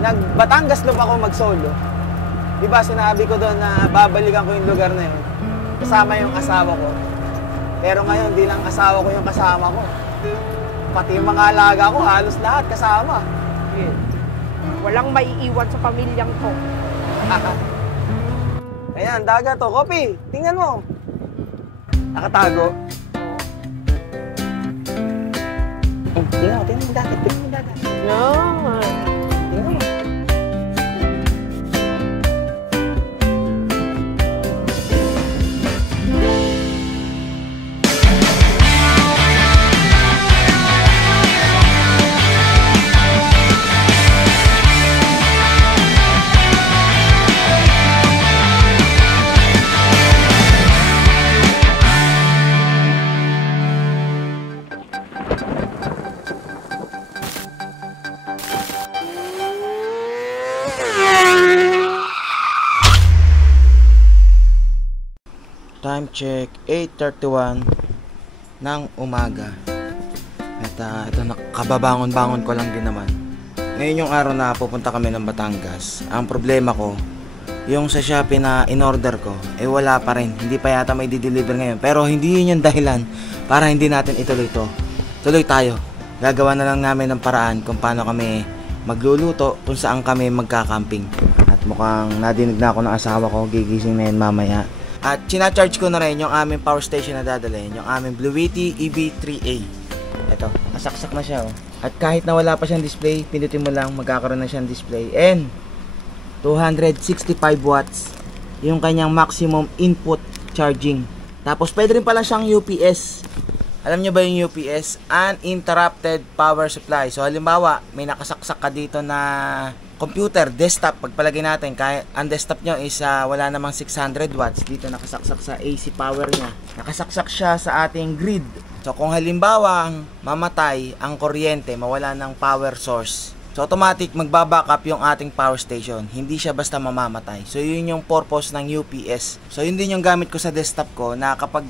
Nag-Batangas Loop ako mag-solo. Di ba sinabi ko doon na babalikan ko yung lugar na yun kasama yung asawa ko. Pero ngayon, di lang asawa ko yung kasama ko. Pati yung mga alaga ko, halos lahat kasama. Yes. Walang maiiwan sa pamilyang ko. Ayan, dagat to. Kopi, tingnan mo. Nakatago. Tingnan mo yung dagat. Tingnan mo yung dagat. No. Tingnan mo. Time check, 8:31 ng umaga. At ito, kababangon-bangon ko lang din naman. Ngayon yung araw na pupunta kami ng Batangas. Ang problema ko, yung sa Shopee na in-order ko, wala pa rin. Hindi pa yata may di-deliver ngayon. Pero hindi yun yung dahilan para hindi natin ituloy to. Tuloy tayo. Gagawa na lang namin ng paraan kung paano kami magluluto, kung saan kami magka-camping. At mukhang nadinig na ako ng asawa ko, gigising na yun mamaya. At charge ko na rin yung aming power station na dadalhin, yung aming Bluetti EV3A. Ito, nakasaksak na siya, oh. At kahit na wala pa siyang display, pindutin mo lang, magkakaroon na siyang display. And 265 watts yung kanyang maximum input charging. Tapos pwede rin pala siyang UPS. Alam nyo ba yung UPS? Uninterrupted power supply. So halimbawa, may nakasaksak ka dito na computer, desktop, pagpalagay natin, kahit ang desktop nyo is wala namang 600 watts, dito nakasaksak sa AC power niya, nakasaksak siya sa ating grid. So kung halimbawa mamatay ang kuryente, mawala ng power source, so automatic magbabackup yung ating power station, hindi siya basta mamamatay. So yun yung purpose ng UPS. So yun din yung gamit ko sa desktop ko, na kapag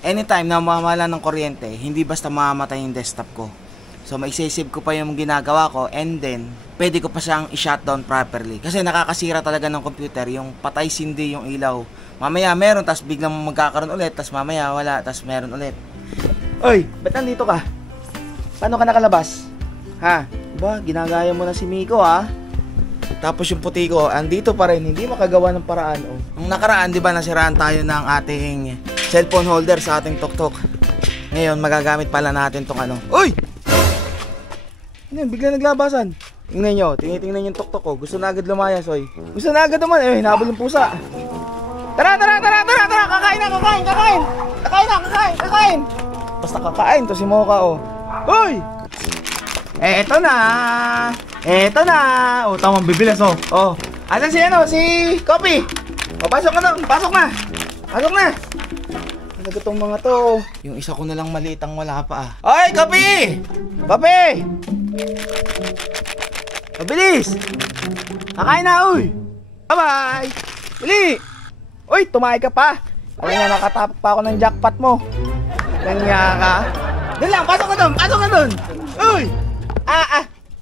anytime na mawala ng kuryente, hindi basta mamamatay yung desktop ko. So maisisave ko pa yung ginagawa ko, and then pwede ko pa siyang i-shutdown properly. Kasi nakakasira talaga ng computer, yung patay sindi yung ilaw. Mamaya meron, tas biglang magkakaroon ulit, tas mamaya wala, tas meron ulit. Oy, ba't nandito ka? Paano ka nakalabas? Ha? Ba, ginagaya mo na si Miko, ha? Tapos yung puti ko, andito pa rin, hindi makagawa ng paraan. Oh. Nung nakaraan, di ba, nasiraan tayo ng ating cellphone holder sa ating tok-tok. Ngayon, magagamit pala natin tong ano. Uy! Ano yun, bigla naglabasan. Tingnan nyo, tinitingnan yung tok-tok ko. Gusto na agad lumayas, oy. Gusto na agad naman, hinabol yung pusa. Tara! Kakain! Basta kakain to si Mocha, oh. Uy! Eto na! Oh, tamang bibilas, oh. Oh, asan si si Kopi? Oh, pasok na. Ano tong mga to? Yung isa ko na lang malitang wala pa, Oy, Kopi! Mabilis! Kakain na, uy! Bye-bye! Uli! Uy, tumahay ka pa! Alam nga, nakatapok pa ako ng jackpot mo. Nangya ka? Doon lang, pasok ka doon! Uy!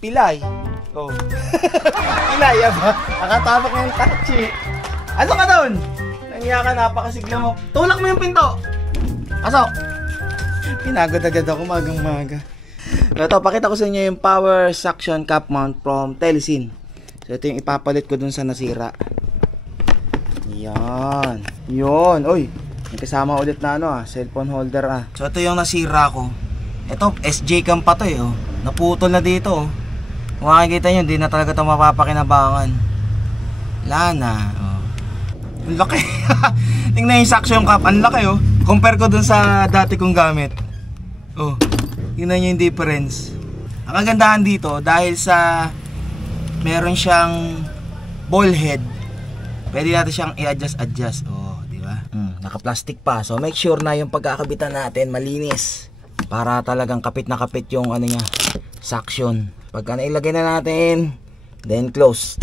Pilay. Oh. Pilay, ba? Nakatapok na yung tachi. Pasok ka doon! Nangya ka, napakasigla mo. Tulak mo yung pinto! Pasok! Pinagod agad ako magang-maga. Ito, pakita ko sa inyo yung power suction cap mount from Telesin. So, ito yung ipapalit ko dun sa nasira. Yan. Yun. Uy, may kasama ulit na cellphone holder, So, ito yung nasira ko. Ito, SJ cam pa to, oh. Naputol na dito, oh. Kung makikita nyo, hindi na talaga ito mapapakinabangan. Wala na, oh. Ang laki. Tingnan yung suction cap. Ang laki, oh. Compare ko dun sa dati kong gamit. Oh. Tingnan nyo yung difference. Ang kagandahan dito, dahil sa meron siyang ball head, pwede natin siyang i-adjust. Oh, di ba? Naka-plastic pa. So make sure na yung pagkakabitan natin malinis, para talagang kapit na kapit yung ano niya, suction. Pagka nailagay na natin, then close.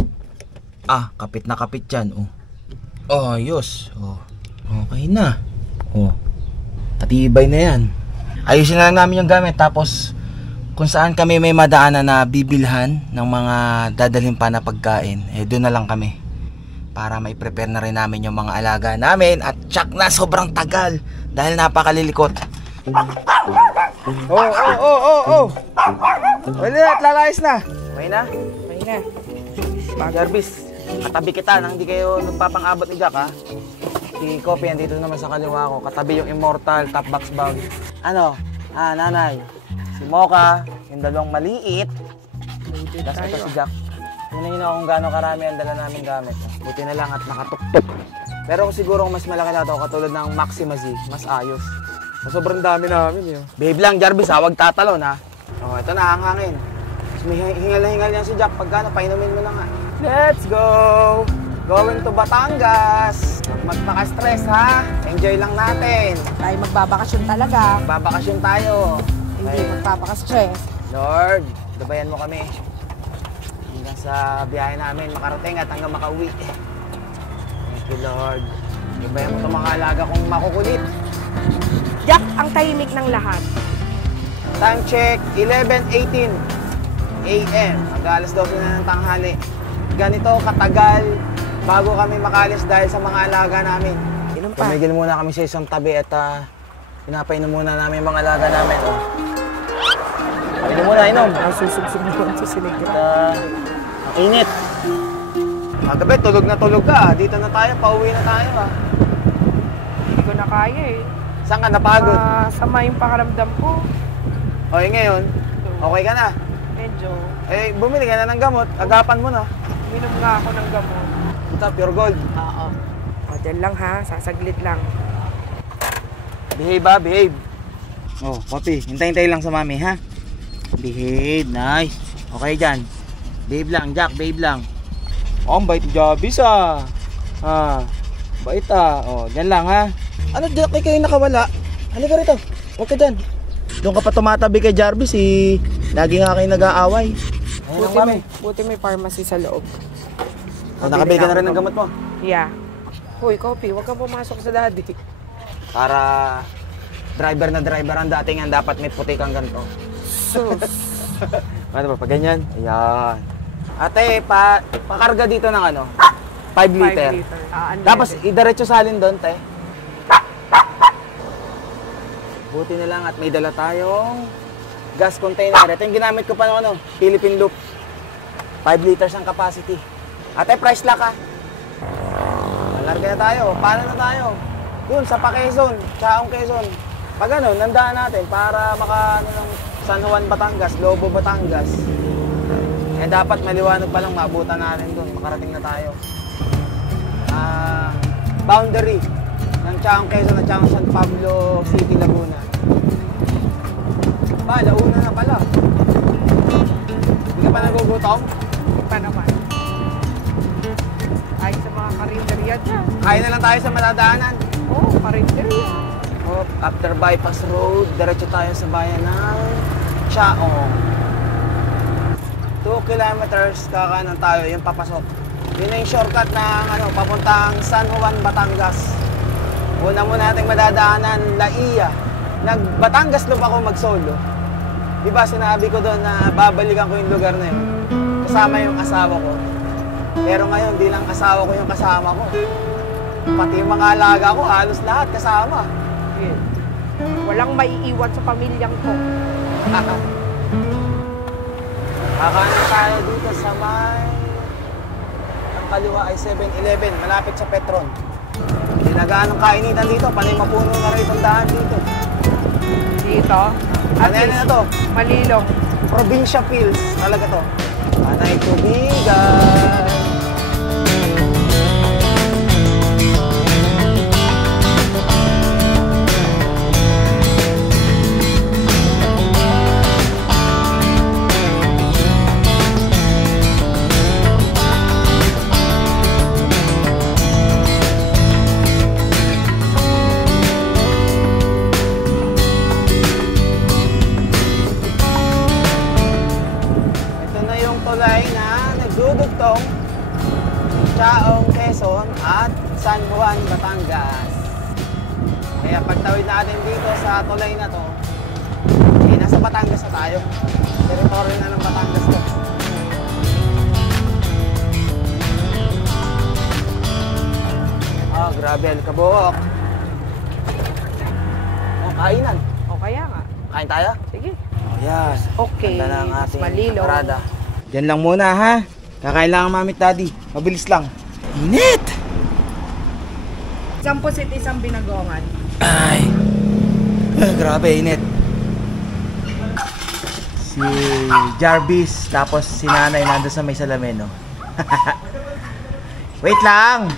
Kapit na kapit yan. Oh, ayos. Oh, okay na. Oh, patibay na yan. Ayusin na lang namin yung gamit, tapos kung saan kami may madaanan na bibilhan ng mga dadalhin pa na pagkain, doon na lang kami para may prepare na rin namin yung mga alaga namin. At tsak na, sobrang tagal dahil napakalilikot. Wala at lalayas na. Okay na? May na. Jarvis, katabi kita nang hindi kayo nagpapang-abot ni Jack, ha? Si Coffee andito naman sa kaliwa ko. Katabi yung Immortal top box bag. Ano? Nanay. Si Mocha, yung dalawang maliit. Tapos ito si Jack. Yun kung gaano karami ang dala namin gamit. Buti na lang at nakatuktok. Pero siguro kung mas malaki na ito, katulad ng Maxima Z, mas ayos. So, sobrang dami namin yun. Babe lang, Jarvis, huwag tatalon, ha? Ito na, ang hangin. May hingal na hingal yan si Jack. Pagkano, painumin mo na nga. Let's go! Going to Batangas. Magpaka-stress, ha? Enjoy lang natin. Tayo magbabakasyon talaga. Babakasyon tayo. Hindi magpapaka-stress. Lord, gabayan mo kami. Hanggang sa biyahe namin, makarating at hanggang makauwi. Thank you, Lord. Gabayan mo itong mga alaga kong makukulit. Jack, ang tahimik ng lahat. Time check, 11:18 a.m. Mag-alas 12 na ng tanghali. Ganito katagal bago kami makalis dahil sa mga alaga namin. Inom pa. Tumigil muna kami sa isang tabi at pinapainom muna namin yung mga alaga namin. Inom muna, inom. Ang susubsub mo sa sinig. Ang init. Kagabi, tulog na tulog ka. Dito na tayo, pauwi na tayo. Hindi ko na kaya eh. Saan ka napagod? Sama yung pakaramdam ko. Ngayon, okay ka na? Medyo. Bumili ka na ng gamot. Agapan mo na. Minom nga ako ng gamot. Ito, pure gold. Oo. Dyan lang ha, sasaglit lang. Behave, behave. Papi, hintay-hintay lang sa mami, ha? Behave, nice. Okay dyan. Behave lang, Jack, behave lang. Ang bait ni Jarvis, bait, dyan lang, ha? Ano, Jack, kayo nakawala? Halika rito, huwag ka dyan. Doon ka pa tumatabi kay Jarvis, lagi nga kayo nag-aaway. Buti may pharmacy sa loob. Nakabili ka na rin ng gamot mo? Yeah. Hoy, Coffee, huwag kang pumasok sa daddy. Para driver na driver ang datingan, dapat may puti kang ganito. Sus. Ano ba, pag ganyan? Ayan. Ate, pakarga dito ng 5 liter. 5 liter. Tapos, idiretso salin doon, te. Buti na lang at may dala tayong gas container. Ito yung ginamit ko pa ng Philippine Loop. 5 liters ang capacity. Ate, price lock, ha? Malarga na tayo. Paano na tayo? Doon, sa Quezon, Chaong Quezon. Pag nandaan natin para ng San Juan, Batangas, Lobo, Batangas. Dapat maliwanag pa lang, maabutan natin doon. Makarating na tayo. Boundary ng Chaong Quezon at Chaong San Pablo City, Laguna. Launa na pala. Hindi ka pa nagugutom? Hindi pa naman. Ay, sa mga karinderya dyan. Kaya na lang tayo sa madadaanan. Oo, karinderya. After bypass road, diretso tayo sa bayan ng Chaong. 2 kilometers kakanan tayo, yung papasok. Yun na yung shortcut ng papuntang San Juan, Batangas. Una muna nating madadaanan, Laia. Nag-Batangas Loop ako mag-solo. Diba sinabi ko doon na babalikan ko yung lugar na yun. Kasama yung asawa ko. Pero ngayon, di lang asawa ko yung kasama ko. Pati yung mga alaga ko, halos lahat kasama. Walang maiiwan sa pamilyang ko. Kakain tayo dito sa ang kaliwa ay 7-Eleven, malapit sa Petron. Hindi na gaanong kainitan dito, panay mapuno na rin itong daan dito. Dito? Ano na to? Malilong. Provincia Fields, talaga to. Panay tubigan. Dudugtong Chaong Quezon at San Juan, Batangas. Kaya pagtawid natin dito sa tulay na to, nasa Batangas na tayo. Territory na ng Batangas to. Ah, grabe, alikabok. Oh, kainan. O kaya nga. Kain tayo? Sige. Oh, yan. Okay. Ganda ng ating Malilo. parada. Diyan lang muna, ha? Kakain lang ang mami at daddy. Mabilis lang. Init! 10 pusit isang binagongan. Ay! Grabe, init. Si Jarvis, tapos si nanay nandun sa may salamin, no? Wait lang!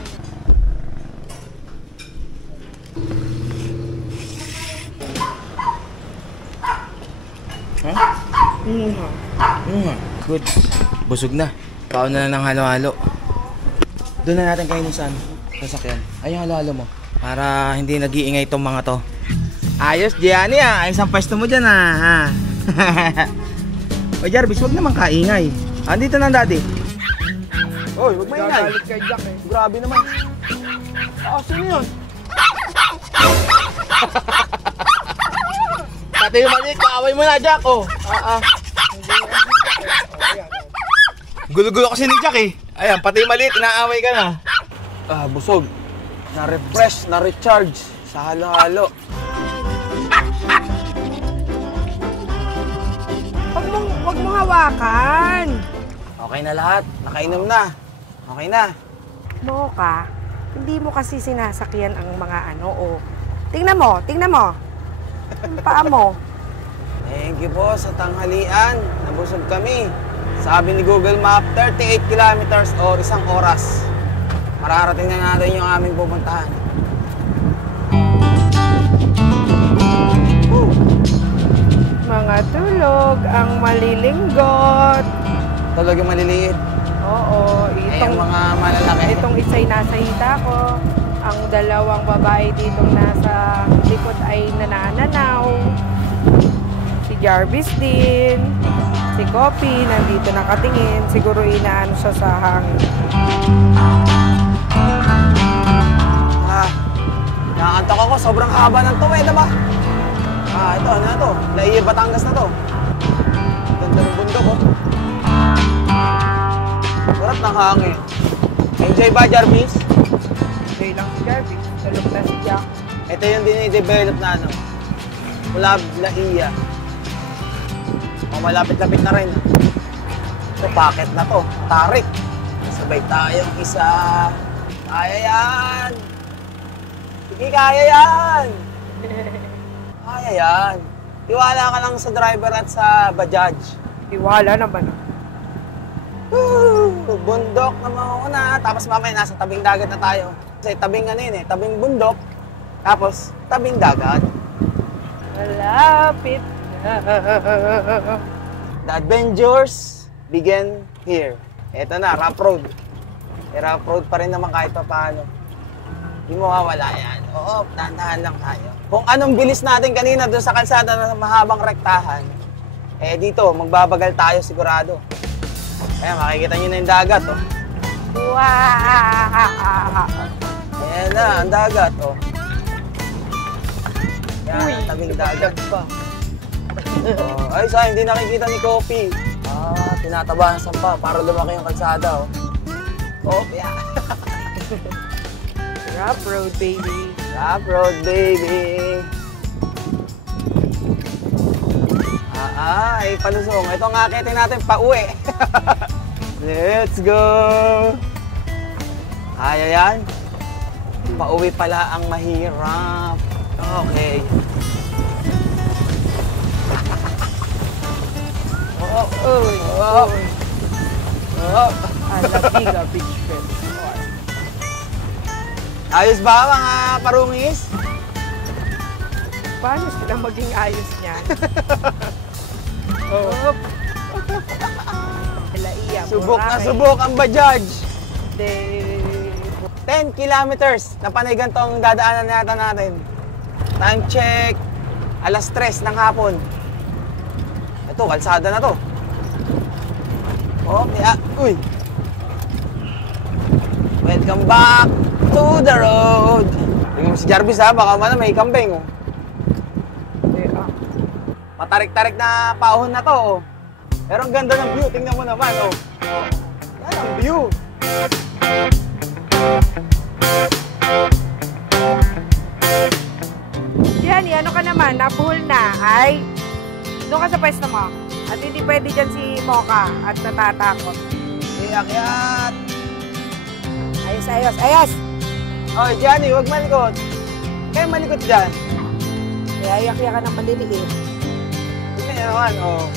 Huh? Good. Busog na. Paon na lang ng halo-halo. Doon na natin kainin sa sasakyan. Ay, yung halo-halo mo. Para hindi nag-iingay itong mga to. Ayos, Gianni ah. Ayos ang pwesto mo dyan ah. O Jarvis, huwag naman kaingay. Andito na ang daddy. Oy, huwag maingay. Gagalit kay Jack eh. Grabe naman. Sino yun? Pati yung malik, kaaway mo na, Jack, oh. Gulo-gulo kasi ni Jack, eh. Ayan, pati yung malik, inaaway ka na. Busog. Na-refresh, na-recharge sa halo-halo. Huwag mo hawakan. Okay na lahat. Nakainom na. Okay na. Mocha, hindi mo kasi sinasakyan ang mga ano, oh. Tingnan mo. Ang paa mo. Thank you po sa tanghalian. Nabusog kami. Sabi ni Google Map, 38 kilometers o 1 oras. Mararating na natin yung aming pupuntahan. Mga tulog ang malilinggot. Tulog yung maliliit. Oo, Yung mga malalaki. itong isa'y nasa hita ko. Ang dalawang babae ditong nasa likod ay nanananaw. Si Jarvis din. Si Kopi nandito nakatingin. Siguro inaano siya sa hangin. Nakakantok ako. Sobrang haba ng tuwid, diba? Ito, ano na to? Laiya, Batangas na to. Ganda ng bundok, oh. Kurap ng hangin. Enjoy ba, Jarvis? Okay lang si Jarvis. Tulog na si Jack. Ito yung dinidevelop na ano. Kulab Laiya. Malapit-lapit na rin. Ito, packet na to. Tarik. Sabay tayong isa. Kaya yan! Sige, kaya yan! Kaya yan. Tiwala ka lang sa driver at sa Bajaj. Iwala naman. Bundok na mauna. Tapos mamaya nasa tabing dagat na tayo. Kasi tabing ano yun eh, tabing bundok. Tapos tabing dagat. Malapit na. The adventures begin here. Ito na, rough road. Rough road pa rin naman kahit pa paano. Hindi mo mawawala yan. Oo, dahan-dahan lang tayo. Kung anong bilis natin kanina doon sa kalsada na mahabang rektahan, dito, magbabagal tayo sigurado. Kaya makikita nyo na yung dagat, oh. Wow! Ayan na, ang dagat, oh. Yan, Uy, tabing dagat. pa. Oh, ay, sa hindi nakikita ni Kopi. Tinatabasan pa para lumaki yung kalsada, oh. Kopi, Rough road, baby. Rough road, baby. Ay, palusong. Ito ang akitin natin, pauwi. Let's go! Kaya yan? Pauwi pala ang mahirap. Okay. Alagiga Beach Fest. Ayos ba mga parungis? Paano sila maging ayos niyan? Subok na subok ang Bajaj. 10 10 kilometers na panay gantong dadaanan yata natin. Time check, 3:00 ng hapon. Ito, kalsada na to. Okay, uy. Welcome back to the road. Tingnan mo si Jarvis ha, baka man may kambing. Oh. Matarik-tarik na paahon na to, oh. Pero ang ganda ng view, tingnan mo naman, oh. Yan ang view. Yan, ano ka naman, nabuhol na. Ay, doon ka sa pwesto mo. At hindi pwede dyan si Mocha at natatakot. Akyat. Ayos, ayos, ayos! Oy, Johnny, huwag malikot. Kaya malikot dyan. Iyayak-yak ka ng maliliit. Tingnan niya naman, oh.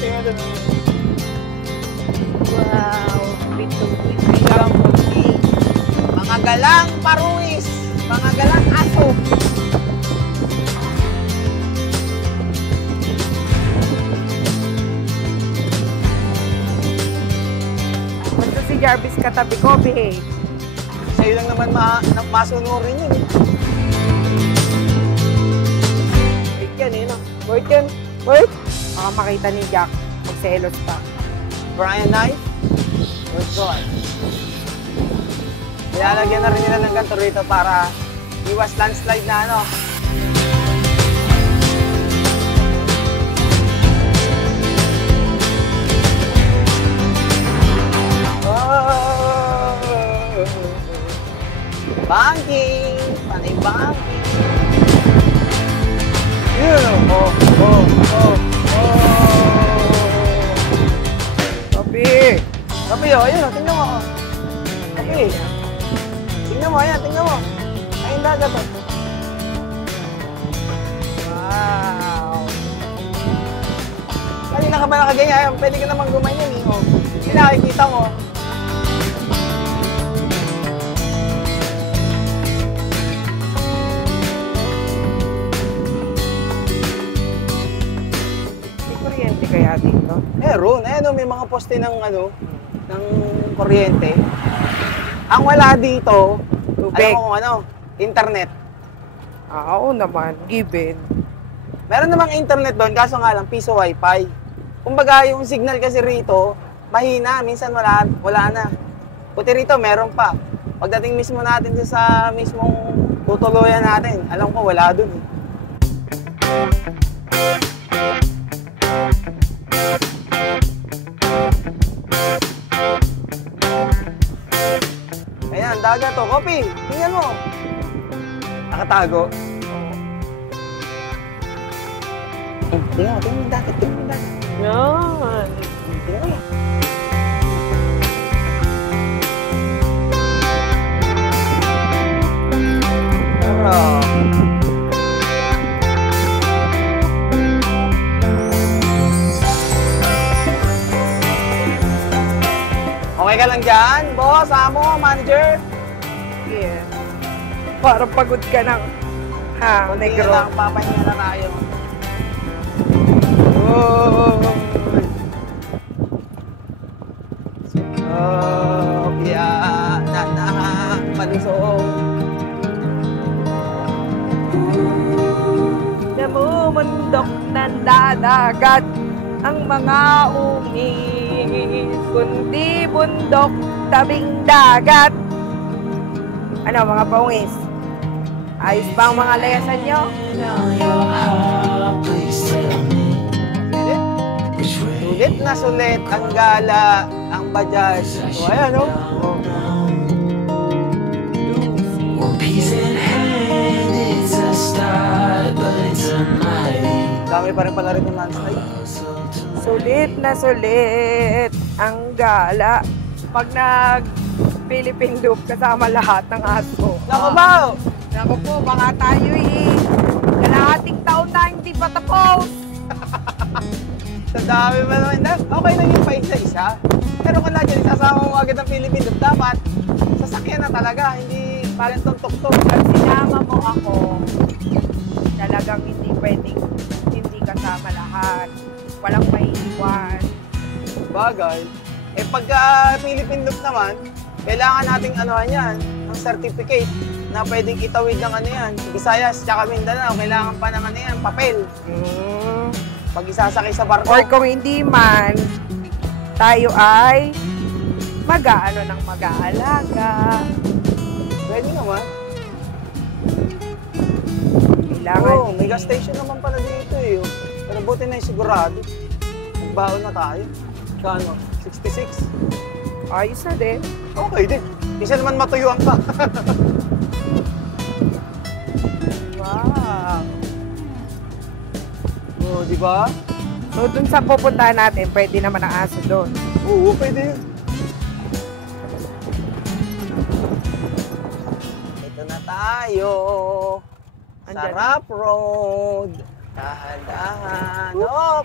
Tingnan doon. Wow! Bito-bito lang po. Mga galang paruwis. Mga galang aso. Basta si Jarvis katabi ko, behave. Sa'yo lang naman masunurin yun, eh. Wait yan, eh, no? Wait yan. Wait. Baka makita ni Jack. Magselos pa. Brian Knight. Where's God? Nilalagyan na rin nila ng ganito rito para iwas landslide na ano. Oh, banking! Panay banking! Yun! Oh! Kapi! Kapi, oh! Ayun, oh! Tingnan mo! Oh. Kapi! Tingnan mo, ayan! Tingnan mo! Ayun dagat, oh! Wow! Kanina ka ba nakaganyan? Pwede ka namang gumanyan, eh! Oh. Hindi nakikita mo! Kuryente kaya dito? Meron. Ayan, may mga poste ng ano, ng kuryente. Ang wala dito, Tubig. alam mo kung ano, internet. Oo naman, given. Meron namang internet doon, kaso nga lang, piso wifi. Kumbaga, yung signal kasi rito, mahina. Minsan wala na. Buti rito, meron pa. Pagdating mismo natin sa mismong tutuluyan natin, alam ko, wala doon. Ayan, dagat to. Kopi, tingnan mo. Nakatago. Tingnan mo yung dagat. Tingnan mo yung dagat. Yan. Tingnan mo. Okay ka lang dyan, boss, amo, manager? Yeah. Parang pagod ka ng Kunti negro. lang, papahinga na tayo. Oh, kaya palusong. Namumundok ng dadagat ang mga ungis, kundi bundok tabing dagat. Ano mga paungis? Ayos ba ang mga lesan nyo? Sulit na sulit ang gala, ang bajaj. So, ayan, no? Dami pa rin pala rin yung landslide. Sulit na sulit ang gala pag nag-Philippine Loop kasama lahat ng aso. Naku ba? Naku po, baka tayo'y kalahating taon na hindi pa tapos. Sa dami pa naman. Okay lang yung paisa-isa. Pero kung lagi isasama mo agad ang Philippine Loop, dapat sasakyan na talaga, hindi parang tuk-tuk. Pag sinama mo ako, talagang hindi pwedeng hindi kasama lahat. Walang maiiwan. Bagay. Eh pagka Philippine Loop naman, kailangan nating anuhan yan, ng certificate na pwedeng itawid ng ano yan. Visayas, tsaka Mindanao, kailangan pa ng ano yan, papel. Pag isasakay sa barko. Or kung hindi man, tayo ay mag-aano ng mag-aalaga. Pwede naman. kailangan. Oo, may gas station naman pala dito eh. Oh. Pero buti na yung sigurado. Magbaon na tayo. Kano? 66. Ayos na din. Okay din. Isa naman matuyuan pa. Wow. Oo, di ba? So, dun sa pupuntahan natin, pwede naman ang aso doon. Oo, pwede yun. Ito na tayo. Andyan. Sarap Road. Dahan-dahan. Hop!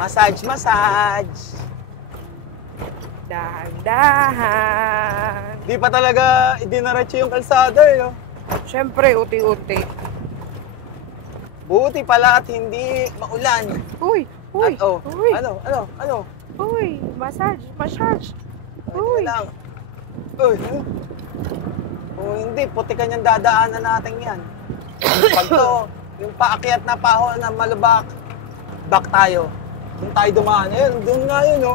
Massage. Dahan-dahan. Di pa talaga idinaretso yung kalsada eh. No? Siyempre, uti-uti. Buti pala at hindi maulan. Uy! Uy! At, oh, Uy! ano? Uy! Massage! Uy. Lang. Uy. Kung hindi, puti kanyang dadaanan natin yan. Pag to, yung paakyat na paho na malubak, back tayo. Doon tayo dumaan. Ayun, doon nga yun, no?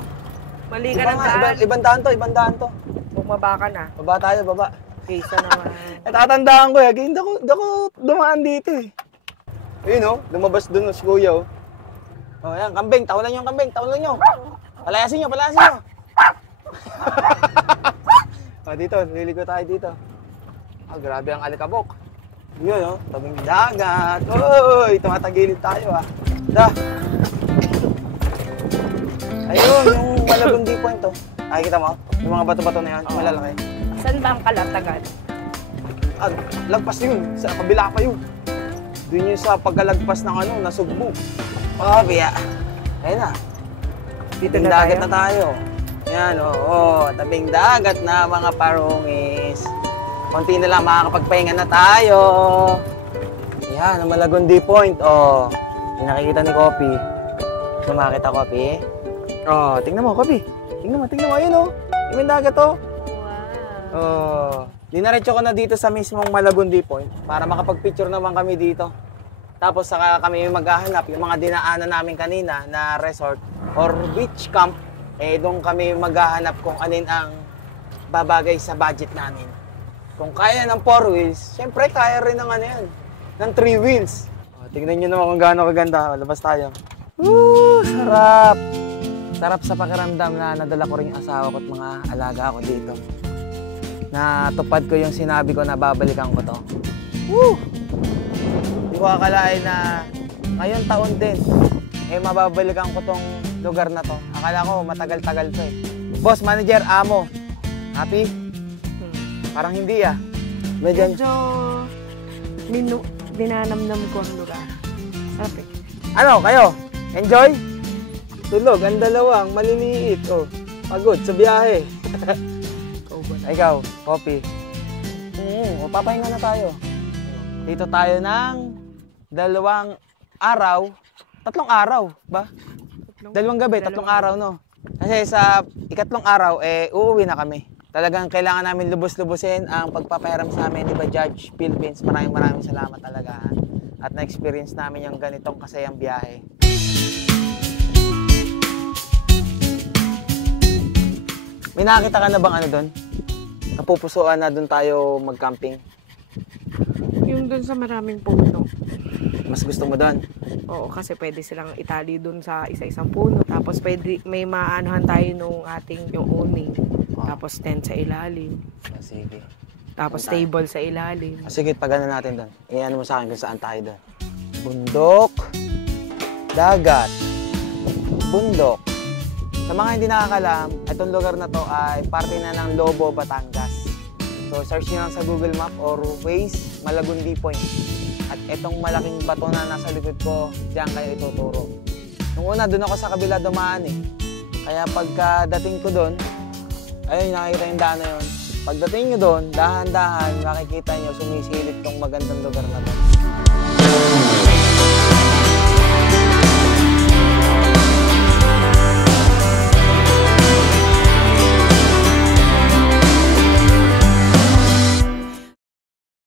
Mali ka ng daan. Ibang daan to. Bumaba ka na. Baba tayo, baba. Kaysa naman. Natatandaan ko hindi ako dumaan dito eh. Ayun, no? Lumabas doon si Kuya, oh. Oh, yan, kambing. Tawalan nyo. Palayasin nyo. Oh, dito, liligo tayo dito. Grabe ang alikabok. Yun, oh, tabing dagat. Uy, tumatagilid tayo, ah. Ayun, yung Malagundi Point, oh. Ay, kita mo? Yung mga bato-bato na yan, malalaki. Saan ba ang kalatagan? Lagpas yun. Sa kabila pa yun. Doon yung sa pagkalagpas ng nasugbo. Biya. Ayun na. Dito Tabing na dagat tayo? na tayo. Yan, oo. Tabing dagat na mga parungis. Konti na lang makakapagpahinga na tayo. Yan, ang Malagundi Point. Oh, yung nakikita ni Kopi. Sumakita, Kopi. Oh, tingnan mo, Kopi. Tingnan mo. Ayun, oh. Yung dagat, oh. Wow. Oh, dinaretso ko na dito sa mismong Malagundi Point para makapag-picture naman kami dito. Tapos saka kami maghahanap yung mga dinaanan namin kanina na resort or beach camp. Doon kami maghahanap kung alin ang babagay sa budget namin. Kung kaya ng 4 wheels, syempre kaya rin ng yan, ng 3 wheels. Tingnan nyo naman kung gaano kaganda. Labas tayo. Sarap! Sarap sa pakiramdam na nadala ko rin yung asawa ko at mga alaga ko dito. Natupad ko yung sinabi ko na babalikan ko to. Hindi ko akalain na ngayon taon din, mababalikan ko tong lugar na to. Akala ko matagal-tagal to eh. Boss, manager, amo. Happy? Parang hindi ah. Medyo dinanamnam ko ang lugar. Sabi. Ano, kayo? Enjoy? Tulog, ang dalawang maliliit. Oh, pagod sa biyahe. Ikaw, Kopi. Papahinga na tayo. Dito tayo ng 2 araw. 3 araw ba? 2 gabi, 3 araw, no? Kasi sa ikatlong araw, uuwi na kami. Talagang kailangan namin lubos-lubusin ang pagpapahiram sa amin ni Bajaj Philippines. Maraming salamat talaga. At na-experience namin yung ganitong kasayang biyahe. May nakakita ka na bang doon? Napupusuan na doon tayo mag-camping? Yung dun sa maraming puno. Mas gusto mo doon? Oo, kasi pwede silang itali dun sa isa-isang puno. Tapos pwede, may maanuhan tayo nung ating yung owning. Tapos tent sa ilalim. Sige. Tapos table sa ilalim. Sige, pagana natin doon. Iyan mo sa akin kung saan tayo doon. Bundok, dagat, bundok. Sa mga hindi nakakalam, itong lugar na to ay parte na ng Lobo, Batangas. So search nyo lang sa Google Map or Waze, Malagundi Point. At itong malaking bato na nasa likod ko, diyan kayo ituturo. Nung una, doon ako sa kabila dumaan eh. Kaya pagkadating ko doon, ayun, nakikita yung daan na yun. Pagdating nyo doon, dahan-dahan, makikita nyo sumisilip tong magandang lugar na to.